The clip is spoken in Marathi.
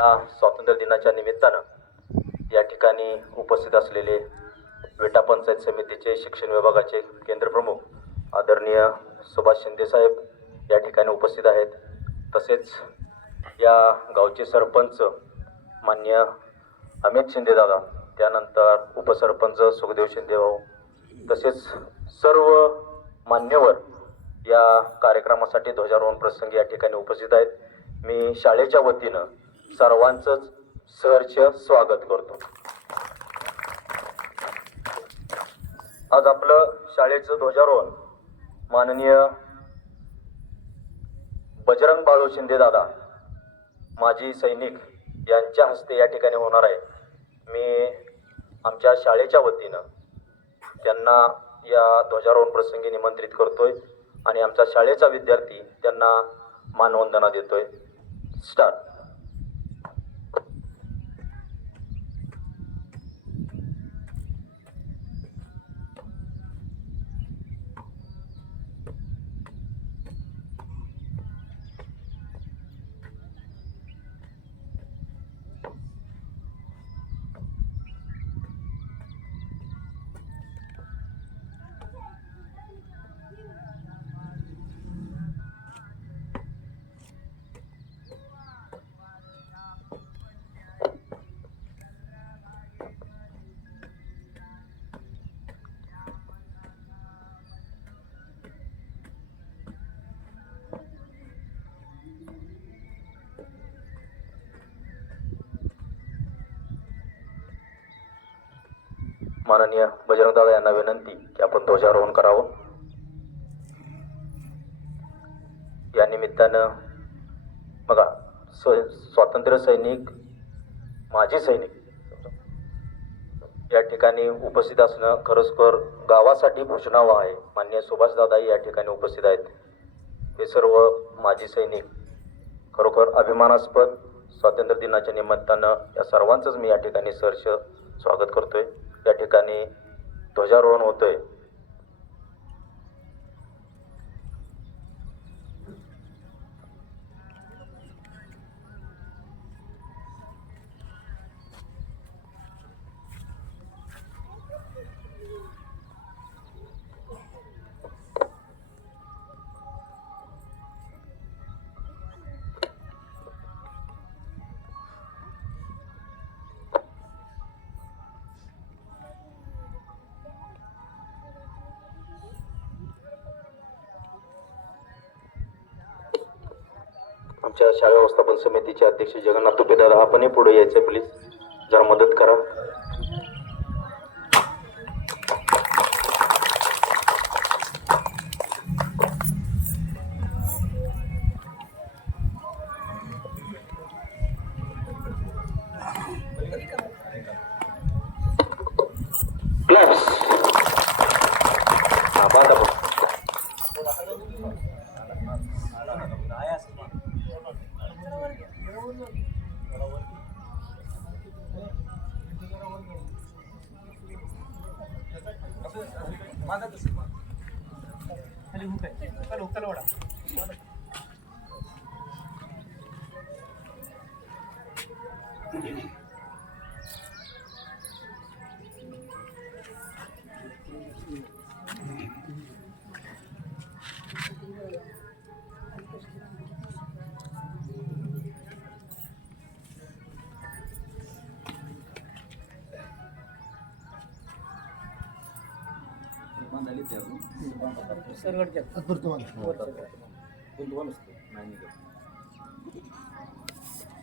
स्वातंत्र्य दिनाच्या निमित्तानं या ठिकाणी उपस्थित असलेले वेटा पंचायत समितीचे शिक्षण विभागाचे केंद्र प्रमुख आदरणीय सुभाष शिंदे साहेब या ठिकाणी उपस्थित आहेत. तसेच या गावचे सरपंच मान्य अमित शिंदे दादा, त्यानंतर उपसरपंच सुखदेव शिंदे भाऊ, तसेच सर्व मान्यवर या कार्यक्रमासाठी ध्वजारोहण प्रसंगी या ठिकाणी उपस्थित आहेत. मी शाळेच्या वतीनं सर्वांचं सहर्ष स्वागत करतो. आज आपलं शाळेचं ध्वजारोहण माननीय बजरंग बाळू शिंदे दादा माजी सैनिक यांच्या हस्ते या ठिकाणी होणार आहे. मी आमच्या शाळेच्या वतीनं त्यांना या ध्वजारोहण प्रसंगी निमंत्रित करतोय आणि आमच्या शाळेचा विद्यार्थी त्यांना मानवंदना देतोय. स्टार्ट. माननीय बजरंगदादा यांना विनंती की आपण ध्वजारोहण करावं. या निमित्तानं बघा, स्वातंत्र्य सैनिक, माजी सैनिक या ठिकाणी उपस्थित असणं खरंच गावासाठी भूषणावं आहे. माननीय सुभाषदादा या ठिकाणी उपस्थित आहेत. हे सर्व माजी सैनिक खरोखर अभिमानास्पद. स्वातंत्र्य दिनाच्या निमित्तानं या सर्वांचंच मी या ठिकाणी सहर्ष स्वागत करतोय. या ठिकाणी ध्वजारोहण होतोय. आमच्या शाळा व्यवस्थापन समितीचे अध्यक्ष जगन्नाथ तुपे दादा, आपणही पुढे यायचं प्लीज, जरा मदत करा.